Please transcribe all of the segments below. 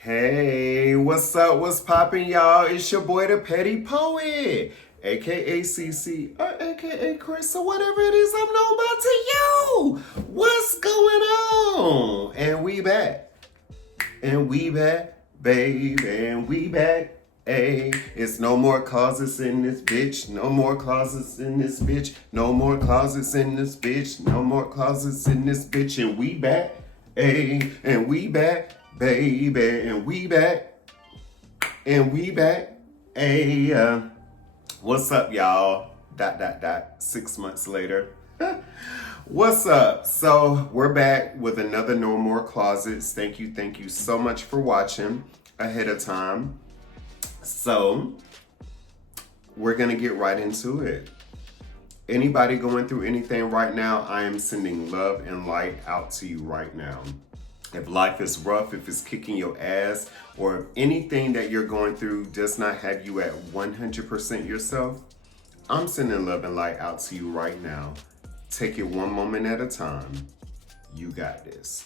Hey, what's up? What's poppin', y'all? It's your boy, the Petty Poet, aka CC, or aka Chris, or whatever it is I'm known by to you. What's going on? And we back. And we back, babe, and we back. Hey, it's no more closets in this bitch. No more closets in this bitch. No more closets in this bitch. No more closets in this bitch. And we back. Hey, and we back, baby, and we back. And we back. Hey, what's up, y'all? ... 6 months later. What's up? So we're back with another No More Closets. Thank you so much for watching ahead of time. So we're gonna get right into it. Anybody going through anything right now, I am sending love and light out to you right now. If life is rough, if it's kicking your ass, or if anything that you're going through does not have you at 100% yourself, I'm sending love and light out to you right now. Take it one moment at a time. You got this.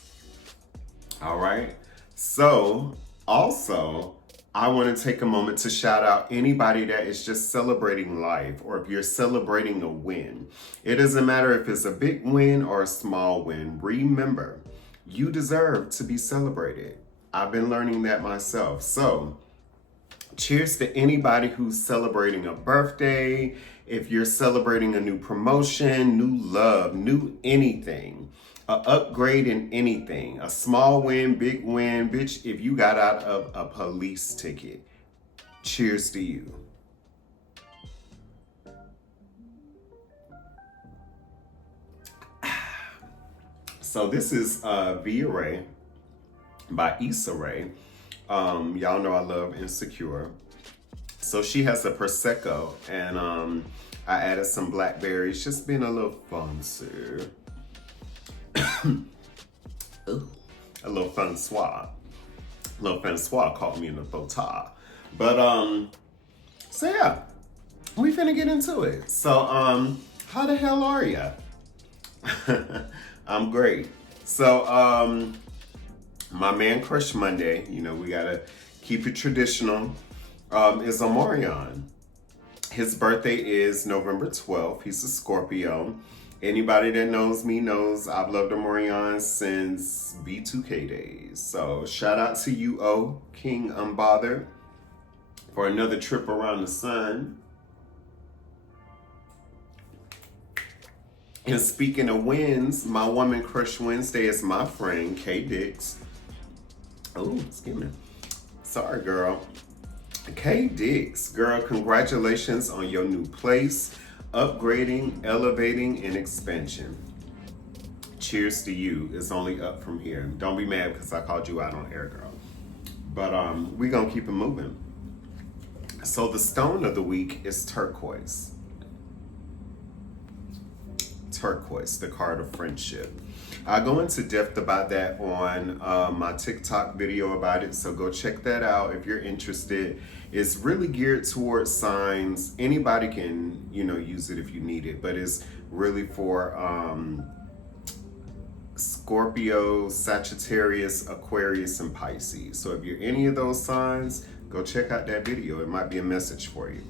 All right? So, also, I want to take a moment to shout out anybody that is just celebrating life, or if you're celebrating a win. It doesn't matter if it's a big win or a small win. Remember, you deserve to be celebrated. I've been learning that myself. So, cheers to anybody who's celebrating a birthday. If you're celebrating a new promotion, new love, new anything, a upgrade in anything, a small win, big win, bitch, if you got out of a police ticket, cheers to you. So this is Via Ray by Issa Rae. Y'all know I love Insecure. So she has a Prosecco, and I added some blackberries, just being a little fancy. Ooh, a little Francois. A little Francois caught me in the faux pas. But, so yeah, we finna get into it. So, how the hell are ya? I'm great. So, my man Crush Monday, you know, we gotta keep it traditional, is Omarion. His birthday is November 12th. He's a Scorpio. Anybody that knows me knows I've loved Omarion since B2K days. So shout out to you, O, King Unbothered, for another trip around the sun. And speaking of wins, my woman Crush Wednesday is my friend, K Dix. Oh, excuse me. Sorry, girl. K Dix, girl, congratulations on your new place, upgrading, elevating, and expansion. Cheers to you. It's only up from here. Don't be mad because I called you out on air, girl. But we're going to keep it moving. So the stone of the week is turquoise. Turquoise, the card of friendship. I go into depth about that on my TikTok video about it, so go check that out if you're interested. It's really geared towards signs. Anybody can, you know, use it if you need it, but it's really for Scorpio, Sagittarius, Aquarius, and Pisces. So if you're any of those signs, go check out that video. It might be a message for you.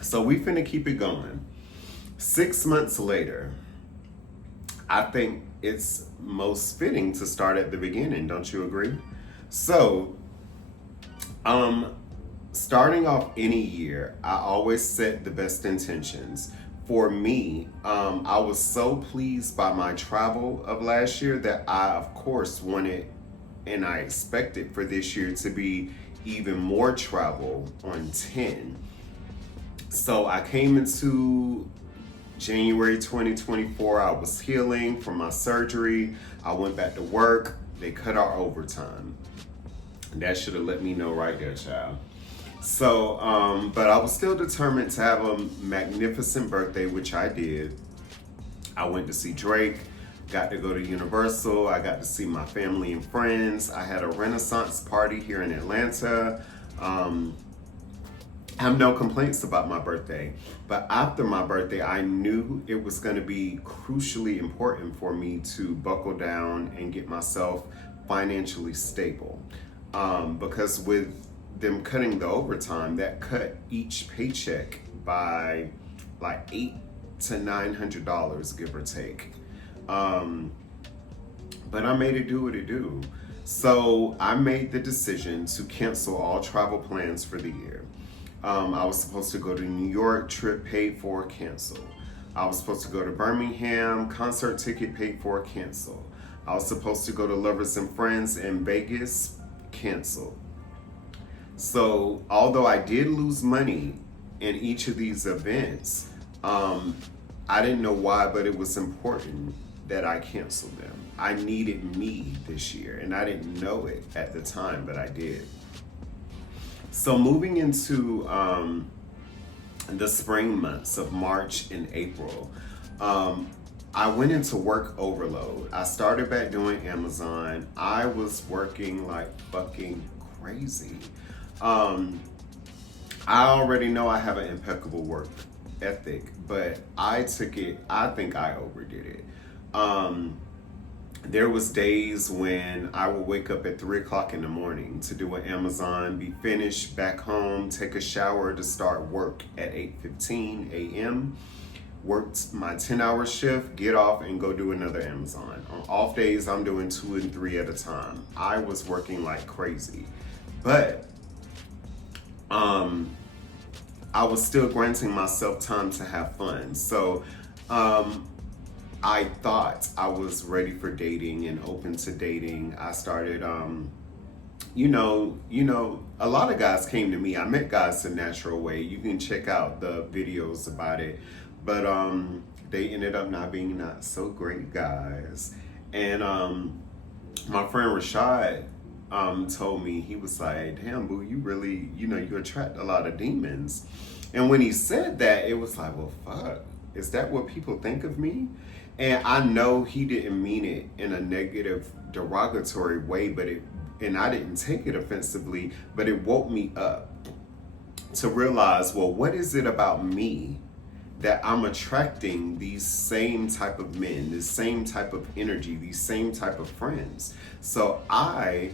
So we finna keep it going. 6 months later, I think it's most fitting to start at the beginning. Don't you agree? So, starting off any year, I always set the best intentions. For me, I was so pleased by my travel of last year that I, of course, wanted and I expected for this year to be even more travel on 10. So I came into January 2024, I was healing from my surgery. I went back to work. They cut our overtime. That should have let me know right there, child. So, but I was still determined to have a magnificent birthday, which I did. I went to see Drake, got to go to Universal. I got to see my family and friends. I had a Renaissance party here in Atlanta. I have no complaints about my birthday, but after my birthday, I knew it was going to be crucially important for me to buckle down and get myself financially stable. because with them cutting the overtime, that cut each paycheck by like $800 to $900, give or take. But I made it do what it do. So I made the decision to cancel all travel plans for the year. I was supposed to go to New York, trip paid for, cancel. I was supposed to go to Birmingham, concert ticket paid for, cancel. I was supposed to go to Lovers and Friends in Vegas, cancel. So although I did lose money in each of these events, I didn't know why, but it was important that I canceled them. I needed me this year, and I didn't know it at the time, but I did. So moving into the spring months of March and April, I went into work overload. I started back doing Amazon. I was working like fucking crazy. I already know I have an impeccable work ethic, but I think I overdid it. There was days when I would wake up at 3 o'clock in the morning to do an Amazon, be finished, back home, take a shower to start work at 8:15 a.m., worked my 10-hour shift, get off and go do another Amazon. On off days, I'm doing 2 and 3 at a time. I was working like crazy, but I was still granting myself time to have fun. So I thought I was ready for dating and open to dating. I started, a lot of guys came to me. I met guys the natural way. You can check out the videos about it. But they ended up not so great guys. And my friend Rashad told me, he was like, damn, boo, you really, you attract a lot of demons. And when he said that, it was like, well, fuck, is that what people think of me? And I know he didn't mean it in a negative, derogatory way, and I didn't take it offensively, but it woke me up to realize, well, what is it about me that I'm attracting these same type of men, this same type of energy, these same type of friends? So I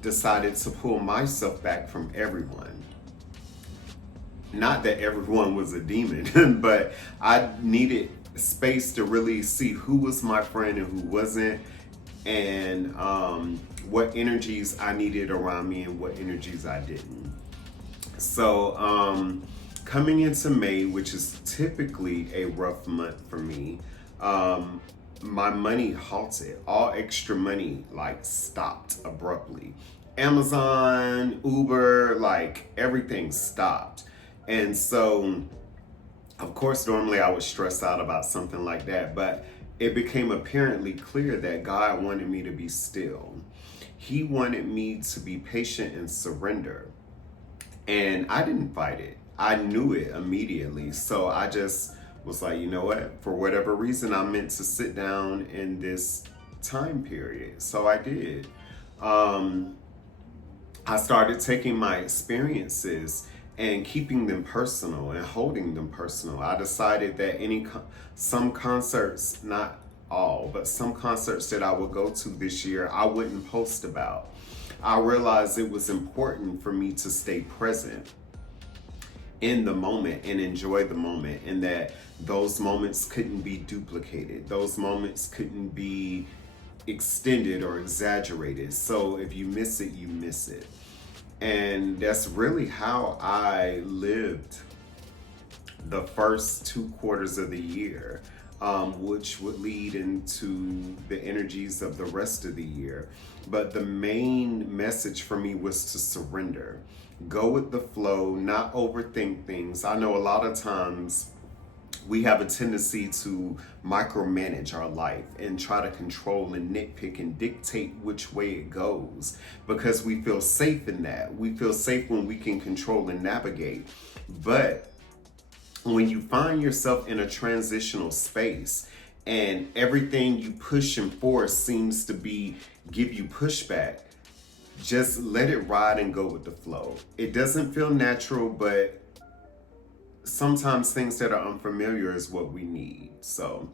decided to pull myself back from everyone. Not that everyone was a demon, but I needed space to really see who was my friend and who wasn't, and what energies I needed around me and what energies I didn't. So coming into May, which is typically a rough month for me, my money halted. All extra money stopped abruptly. Amazon, Uber, everything stopped. And so of course, normally I would stress out about something like that, but it became apparently clear that God wanted me to be still. He wanted me to be patient and surrender. And I didn't fight it. I knew it immediately. So I just was like, you know what? For whatever reason, I'm meant to sit down in this time period. So I did. I started taking my experiences and keeping them personal and holding them personal. I decided that some concerts, not all, but some concerts that I would go to this year, I wouldn't post about. I realized it was important for me to stay present in the moment and enjoy the moment, and that those moments couldn't be duplicated. Those moments couldn't be extended or exaggerated. So if you miss it, you miss it. And that's really how I lived the first 2 quarters of the year, which would lead into the energies of the rest of the year. But the main message for me was to surrender. Go with the flow, not overthink things. I know a lot of times we have a tendency to micromanage our life and try to control and nitpick and dictate which way it goes, because we feel safe in that. We feel safe when we can control and navigate. But when you find yourself in a transitional space and everything you push and force seems to give you pushback, just let it ride and go with the flow. It doesn't feel natural, but sometimes things that are unfamiliar is what we need. So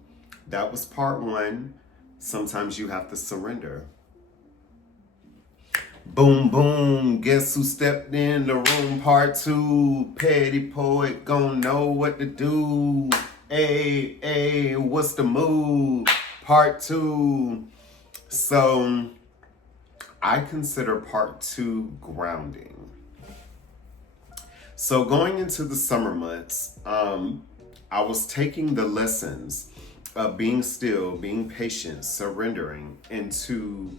that was part 1. Sometimes you have to surrender. Boom, boom. Guess who stepped in the room? Part two. Petty poet gon' know what to do. Hey, hey, what's the move? Part two. So, I consider part two grounding. So, going into the summer months, I was taking the lessons of being still, being patient, surrendering into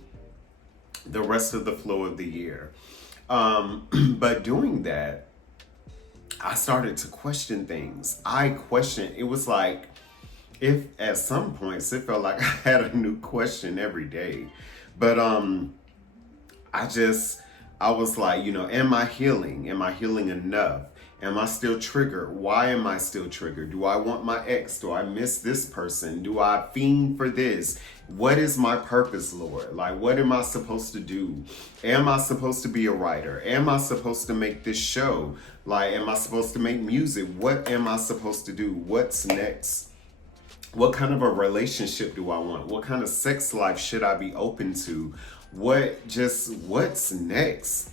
the rest of the flow of the year. But doing that, I started to question things. It was like, if at some points it felt like I had a new question every day. But I just, I was like, am I healing? Am I healing enough? Am I still triggered? Why am I still triggered? Do I want my ex? Do I miss this person? Do I fiend for this? What is my purpose, Lord? Like, what am I supposed to do? Am I supposed to be a writer? Am I supposed to make this show? Like, am I supposed to make music? What am I supposed to do? What's next? What kind of a relationship do I want? What kind of sex life should I be open to? What's next?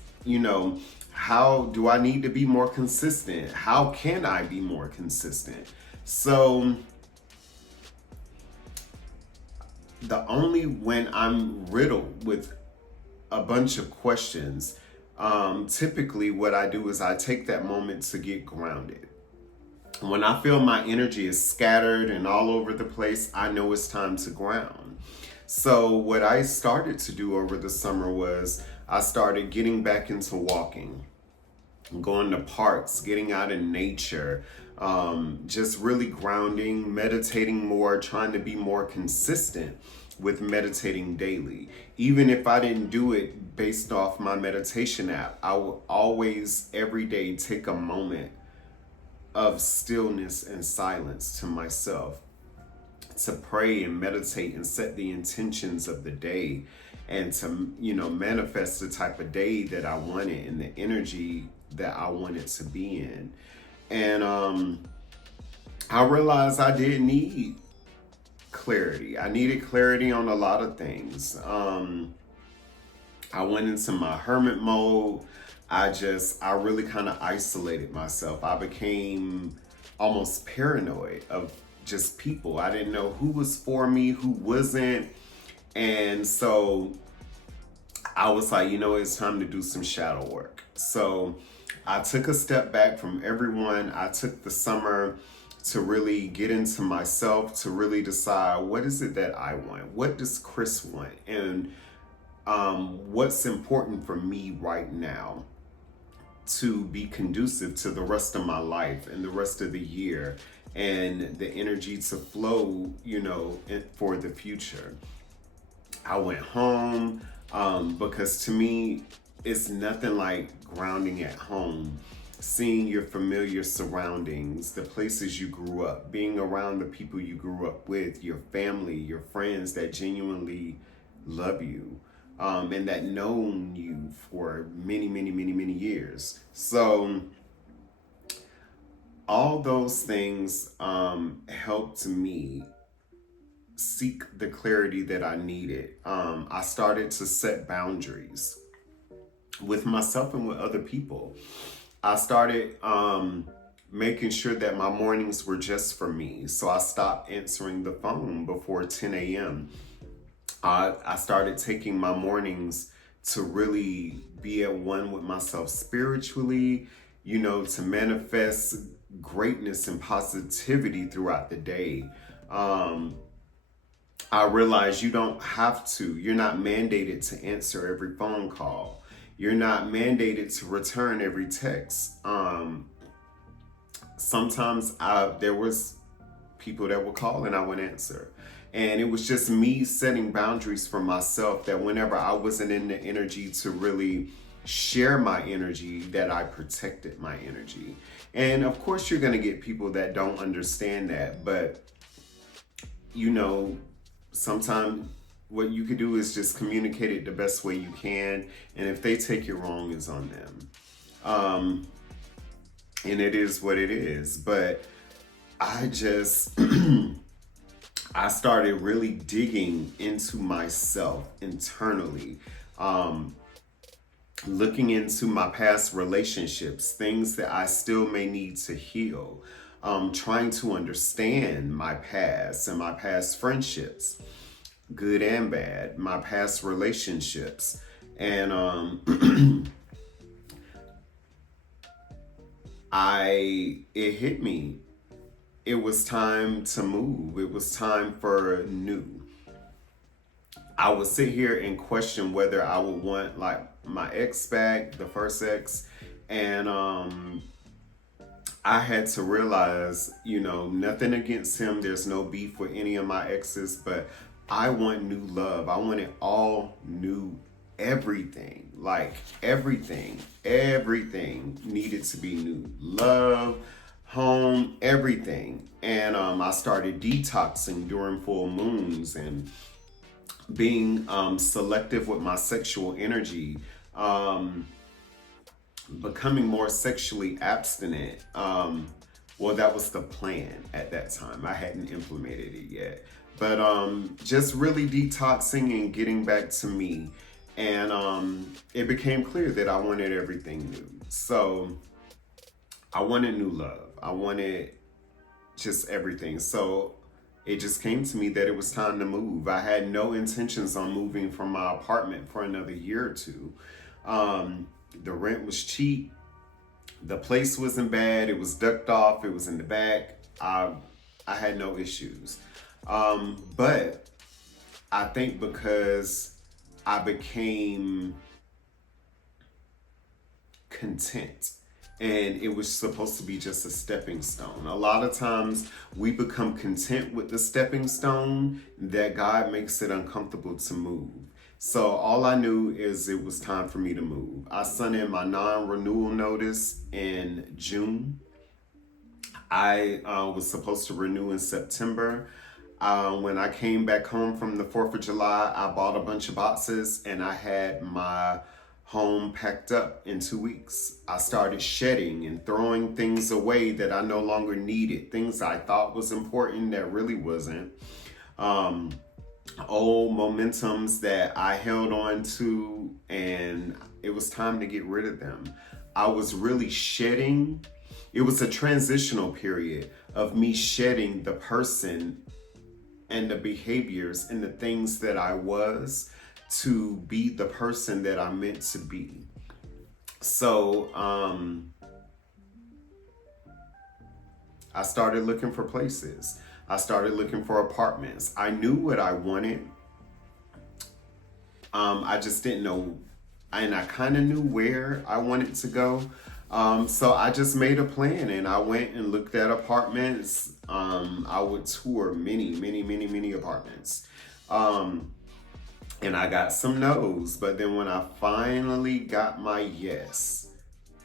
How do I need to be more consistent? How can I be more consistent? So, the only when I'm riddled with a bunch of questions, typically what I do is I take that moment to get grounded. When I feel my energy is scattered and all over the place, I know it's time to ground. So what I started to do over the summer was I started getting back into walking, going to parks, getting out in nature, just really grounding, meditating more, trying to be more consistent with meditating daily. Even if I didn't do it based off my meditation app, I will always every day take a moment of stillness and silence to myself to pray and meditate and set the intentions of the day and to manifest the type of day that I wanted and the energy that I wanted to be in. And I realized I did need clarity. I needed clarity on a lot of things. I went into my hermit mode. I really kind of isolated myself. I became almost paranoid of just people. I didn't know who was for me, who wasn't. And so I was like, it's time to do some shadow work. So I took a step back from everyone. I took the summer to really get into myself, to really decide what is it that I want? What does Chris want? And what's important for me right now to be conducive to the rest of my life and the rest of the year and the energy to flow, for the future. I went home because to me, it's nothing like grounding at home, seeing your familiar surroundings, the places you grew up, being around the people you grew up with, your family, your friends that genuinely love you. And that known you for many, many, many, many years. So all those things helped me seek the clarity that I needed. I started to set boundaries with myself and with other people. I started making sure that my mornings were just for me. So I stopped answering the phone before 10 a.m. I started taking my mornings to really be at one with myself spiritually, to manifest greatness and positivity throughout the day. I realized you're not mandated to answer every phone call. You're not mandated to return every text. Sometimes there was people that would call and I would answer. And it was just me setting boundaries for myself that whenever I wasn't in the energy to really share my energy, that I protected my energy. And of course, you're going to get people that don't understand that. But, sometimes what you could do is just communicate it the best way you can. And if they take it wrong, it's on them. And it is what it is. But I just... I started really digging into myself internally. looking into my past relationships, things that I still may need to heal, trying to understand my past and my past friendships, good and bad, my past relationships. And it hit me. It was time to move. It was time for new. I would sit here and question whether I would want like my ex back, the first ex, and I had to realize, nothing against him. There's no beef with any of my exes, but I want new love. I wanted all new everything. Like everything needed to be new. Love, home, everything. And I started detoxing during full moons and being selective with my sexual energy. Becoming more sexually abstinent. Well, that was the plan at that time. I hadn't implemented it yet. But just really detoxing and getting back to me. And it became clear that I wanted everything new. So I wanted new love. I wanted just everything. So it just came to me that it was time to move. I had no intentions on moving from my apartment for another year or two. The rent was cheap. The place wasn't bad. It was ducked off. It was in the back. I had no issues. But I think because I became content and it was supposed to be just a stepping stone. A lot of times we become content with the stepping stone that God makes it uncomfortable to move. So all I knew is it was time for me to move. I sent in my non-renewal notice in June. I was supposed to renew in September. When I came back home from the 4th of July, I bought a bunch of boxes and I had my home packed up in 2 weeks. I started shedding and throwing things away that I no longer needed, things I thought was important that really wasn't. Old momentums that I held on to, and it was time to get rid of them. I was really shedding. It was a transitional period of me shedding the person and the behaviors and the things that I was to be the person that I meant to be. So I started looking for places. I started looking for apartments. I knew what I wanted. I just didn't know, and I kind of knew where I wanted to go. So I just made a plan and I went and looked at apartments. I would tour many apartments. And I got some no's, but then when I finally got my yes,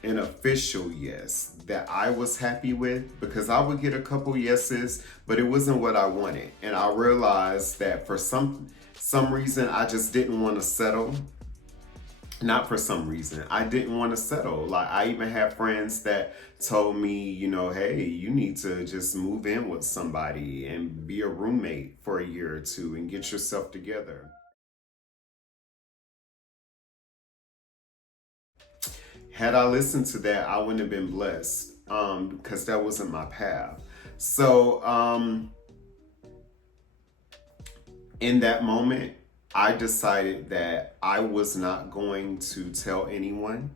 an official yes that I was happy with, because I would get a couple yeses, but it wasn't what I wanted. And I realized that for some reason, I just didn't want to settle. Not for some reason. I didn't want to settle. Like, I even had friends that told me, hey, you need to just move in with somebody and be a roommate for a year or two and get yourself together. Had I listened to that, I wouldn't have been blessed, because that wasn't my path. So in that moment, I decided that I was not going to tell anyone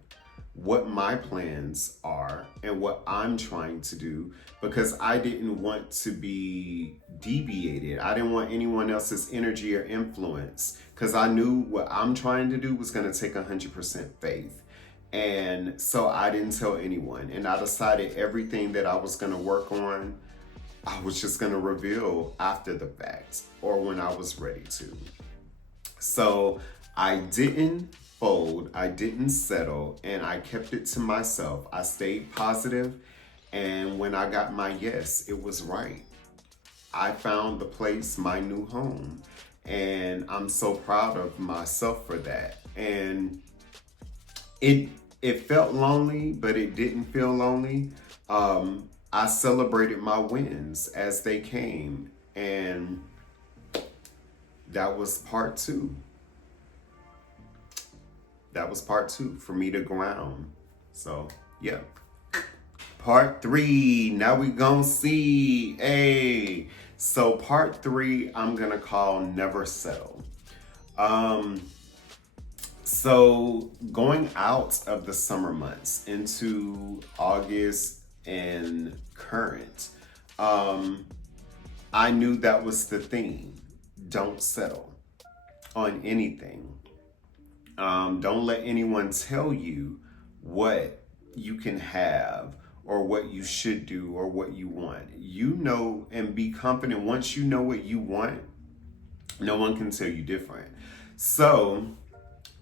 what my plans are and what I'm trying to do, because I didn't want to be deviated. I didn't want anyone else's energy or influence, because I knew what I'm trying to do was going to take 100% faith. And so I didn't tell anyone. And I decided everything that I was going to work on, I was just going to reveal after the fact or when I was ready to. So I didn't fold, I didn't settle, and I kept it to myself. I stayed positive, and when I got my yes, it was right. I found the place, my new home, and I'm so proud of myself for that. And it felt lonely, but it didn't feel lonely. I celebrated my wins as they came, and that was part two. that was part 2 for me to ground. So yeah. Part 3, now we gonna see. Hey, so part 3, I'm gonna call Never Settle. So going out of the summer months into August and current, I knew that was the theme. Don't settle on anything. Don't let anyone tell you what you can have or what you should do or what you want. You know, and be confident. Once you know what you want, no one can tell you different. So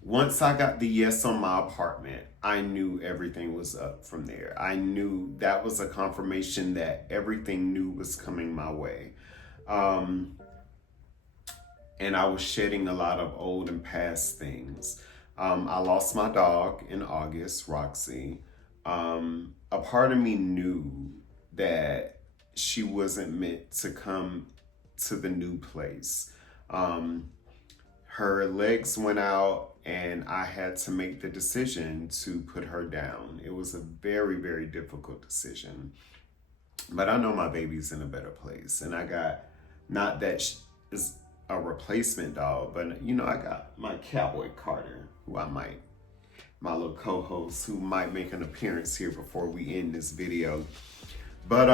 once I got the yes on my apartment, I knew everything was up from there. I knew that was a confirmation that everything new was coming my way. And I was shedding a lot of old and past things. I lost my dog in August, Roxy. A part of me knew that she wasn't meant to come to the new place. Her legs went out and I had to make the decision to put her down. It was a very, very difficult decision. But I know my baby's in a better place. And I got, not that is a replacement dog, but you know, I got my cowboy Carter, who my little co-host, who might make an appearance here before we end this video. But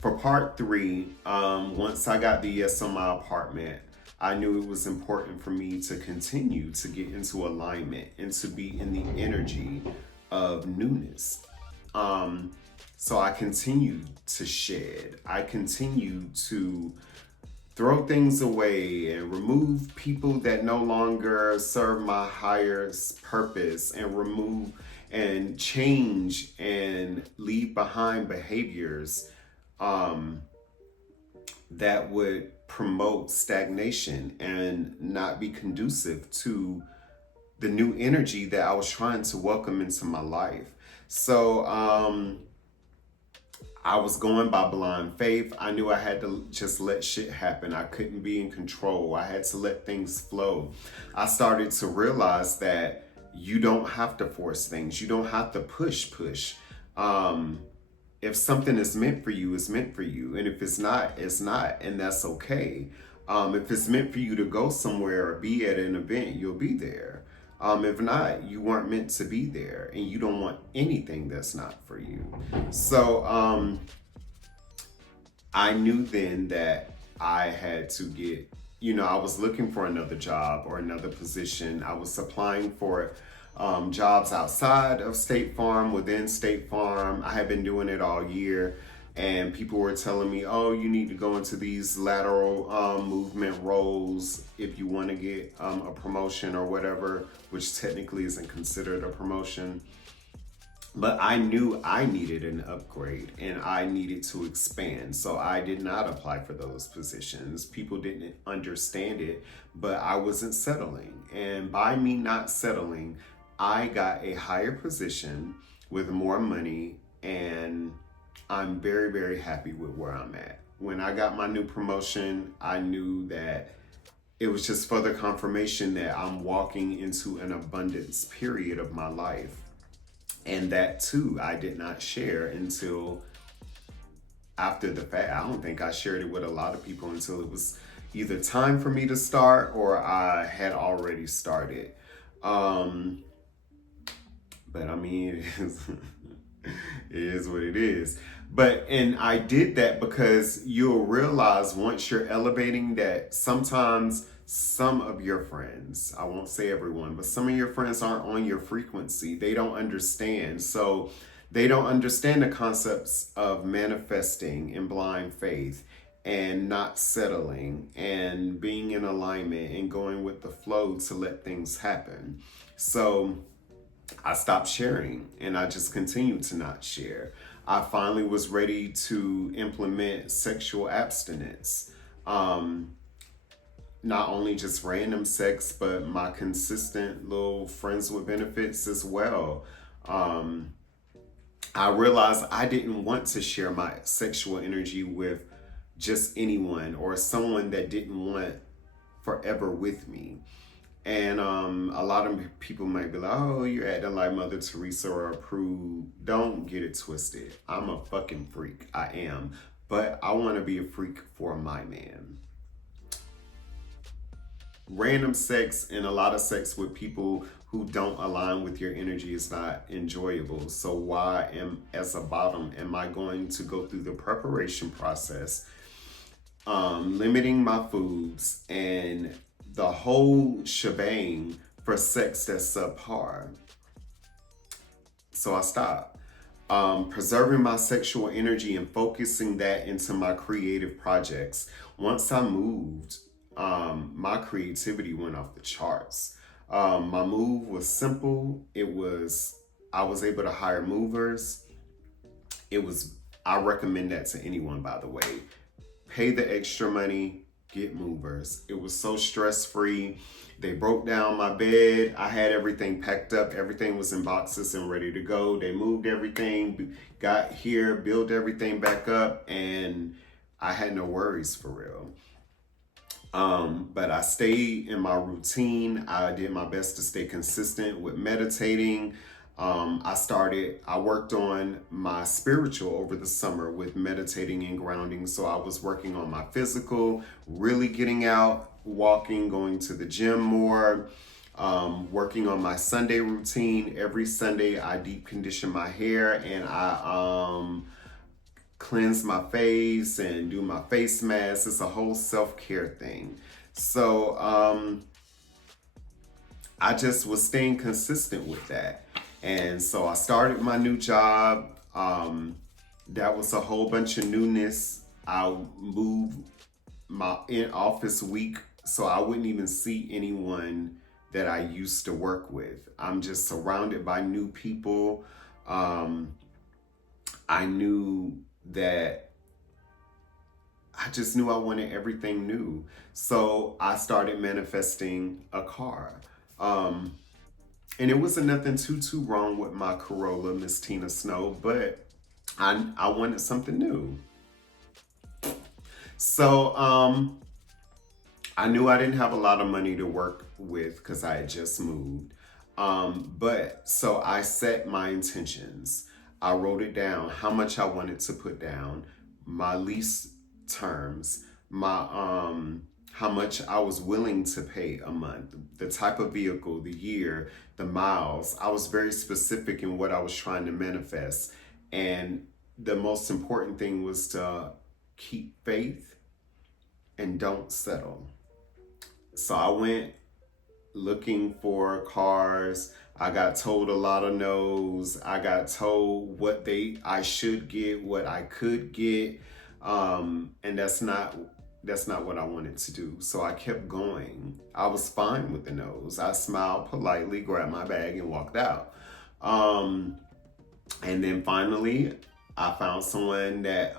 for part 3, once I got the yes on my apartment, I knew it was important for me to continue to get into alignment and to be in the energy of newness. So I continued to shed. I continued to throw things away and remove people that no longer serve my highest purpose, and remove and change and leave behind behaviors that would promote stagnation and not be conducive to the new energy that I was trying to welcome into my life. So I was going by blind faith. I knew I had to just let shit happen. I couldn't be in control. I had to let things flow. I started to realize that you don't have to force things. You don't have to push. If something is meant for you, it's meant for you. And if it's not, it's not. And that's okay. If it's meant for you to go somewhere or be at an event, you'll be there. If not, you weren't meant to be there, and you don't want anything that's not for you. So I knew then that I had to get, I was looking for another job or another position. I was applying for jobs outside of State Farm, within State Farm. I had been doing it all year. And people were telling me, oh, you need to go into these lateral movement roles if you want to get a promotion or whatever, which technically isn't considered a promotion. But I knew I needed an upgrade and I needed to expand. So I did not apply for those positions. People didn't understand it, but I wasn't settling. And by me not settling, I got a higher position with more money, and I'm very, very happy with where I'm at. When I got my new promotion, I knew that it was just further confirmation that I'm walking into an abundance period of my life. And that too, I did not share until after the fact. I don't think I shared it with a lot of people until it was either time for me to start or I had already started. But I mean, it is what it is. And I did that because you'll realize once you're elevating that sometimes some of your friends, I won't say everyone, but some of your friends aren't on your frequency. They don't understand. So they don't understand the concepts of manifesting in blind faith and not settling and being in alignment and going with the flow to let things happen. So I stopped sharing and I just continued to not share. I finally was ready to implement sexual abstinence. Not only just random sex, but my consistent little friends with benefits as well. I realized I didn't want to share my sexual energy with just anyone or someone that didn't want forever with me. And a lot of people might be like, oh, you're acting like Mother Teresa or a prude. Don't get it twisted. I'm a fucking freak. I am. But I want to be a freak for my man. Random sex and a lot of sex with people who don't align with your energy is not enjoyable. So why as a bottom, am I going to go through the preparation process, limiting my foods and the whole shebang for sex that's subpar? So I stopped. Preserving my sexual energy and focusing that into my creative projects. Once I moved, my creativity went off the charts. My move was simple. I was able to hire movers. I recommend that to anyone, by the way. Pay the extra money, get movers. It was so stress-free. They broke down my bed. I had everything packed up. Everything was in boxes and ready to go. They moved everything, got here, built everything back up, and I had no worries for real. But I stayed in my routine. I did my best to stay consistent with meditating. I worked on my spiritual over the summer with meditating and grounding. So I was working on my physical, really getting out, walking, going to the gym more, working on my Sunday routine. Every Sunday I deep condition my hair and I cleanse my face and do my face mask. It's a whole self-care thing. So I just was staying consistent with that. And so I started my new job. That was a whole bunch of newness. I moved my in-office week so I wouldn't even see anyone that I used to work with. I'm just surrounded by new people. I knew that I just knew I wanted everything new. So I started manifesting a car. And it wasn't nothing too wrong with my Corolla, Miss Tina Snow, but I wanted something new. So I knew I didn't have a lot of money to work with because I had just moved. But so I set my intentions. I wrote it down, how much I wanted to put down, my lease terms, my how much I was willing to pay a month, the type of vehicle, the year, the miles. I was very specific in what I was trying to manifest. And the most important thing was to keep faith and don't settle. So I went looking for cars. I got told a lot of no's. I got told what I should get, what I could get. And that's not what I wanted to do. So I kept going. I was fine with the no's. I smiled politely, grabbed my bag and walked out. And then finally, I found someone that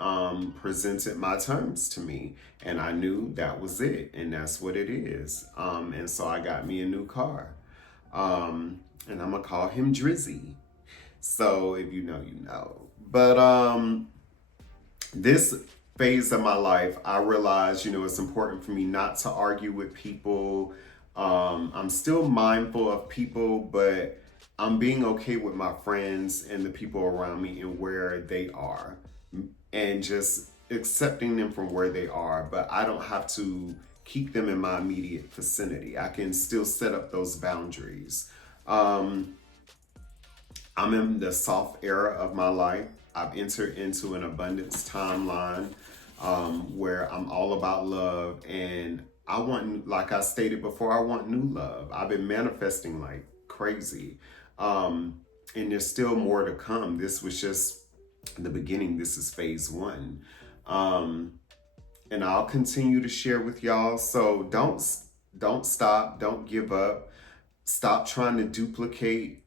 presented my terms to me, and I knew that was it, and that's what it is. And so I got me a new car, and I'm gonna call him Drizzy. So if you know, you know. But this phase of my life, I realized, it's important for me not to argue with people. I'm still mindful of people, but I'm being okay with my friends and the people around me and where they are, and just accepting them from where they are. But I don't have to keep them in my immediate vicinity. I can still set up those boundaries. I'm in the soft era of my life. I've entered into an abundance timeline where I'm all about love, and I want, like I stated before, I want new love. I've been manifesting like crazy. And there's still more to come. This was just the beginning. This is phase one. And I'll continue to share with y'all. So don't stop. Don't give up. Stop trying to duplicate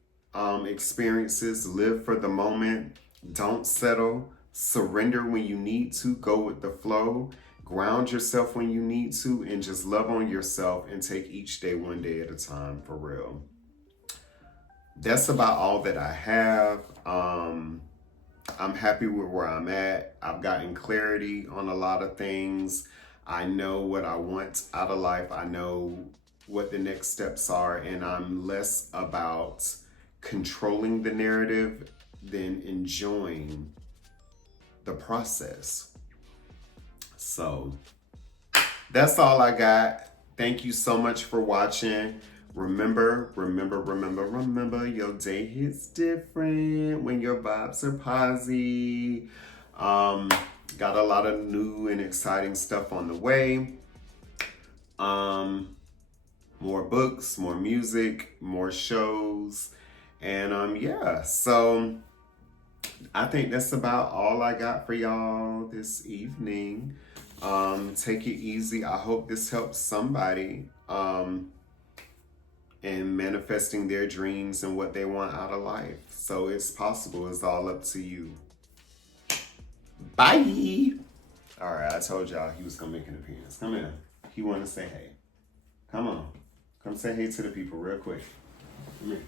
experiences. Live for the moment. Don't settle. Surrender when you need to. Go with the flow. Ground yourself when you need to, and just love on yourself and take each day one day at a time, for real. That's about all that I have. I'm happy with where I'm at. I've gotten clarity on a lot of things. I know what I want out of life. I know what the next steps are, and I'm less about controlling the narrative than enjoying the process. So that's all I got. Thank you so much for watching. Remember, your day hits different when your vibes are posy. Got a lot of new and exciting stuff on the way. More books, more music, more shows. And yeah, so I think that's about all I got for y'all this evening. Take it easy. I hope this helps somebody in manifesting their dreams and what they want out of life. So it's possible. It's all up to you. Bye. All right, I told y'all he was gonna make an appearance. Come here. He want to say hey. Come on. Come say hey to the people real quick. Come here.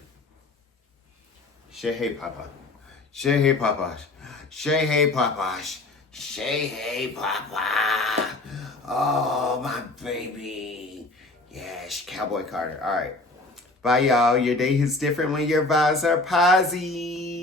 Say hey, Papa. Say hey, Papa. Say hey, Papa. Say hey, Papa. Oh, my baby. Yes, Cowboy Carter. All right. Bye, y'all. Your day is different when your vibes are posy.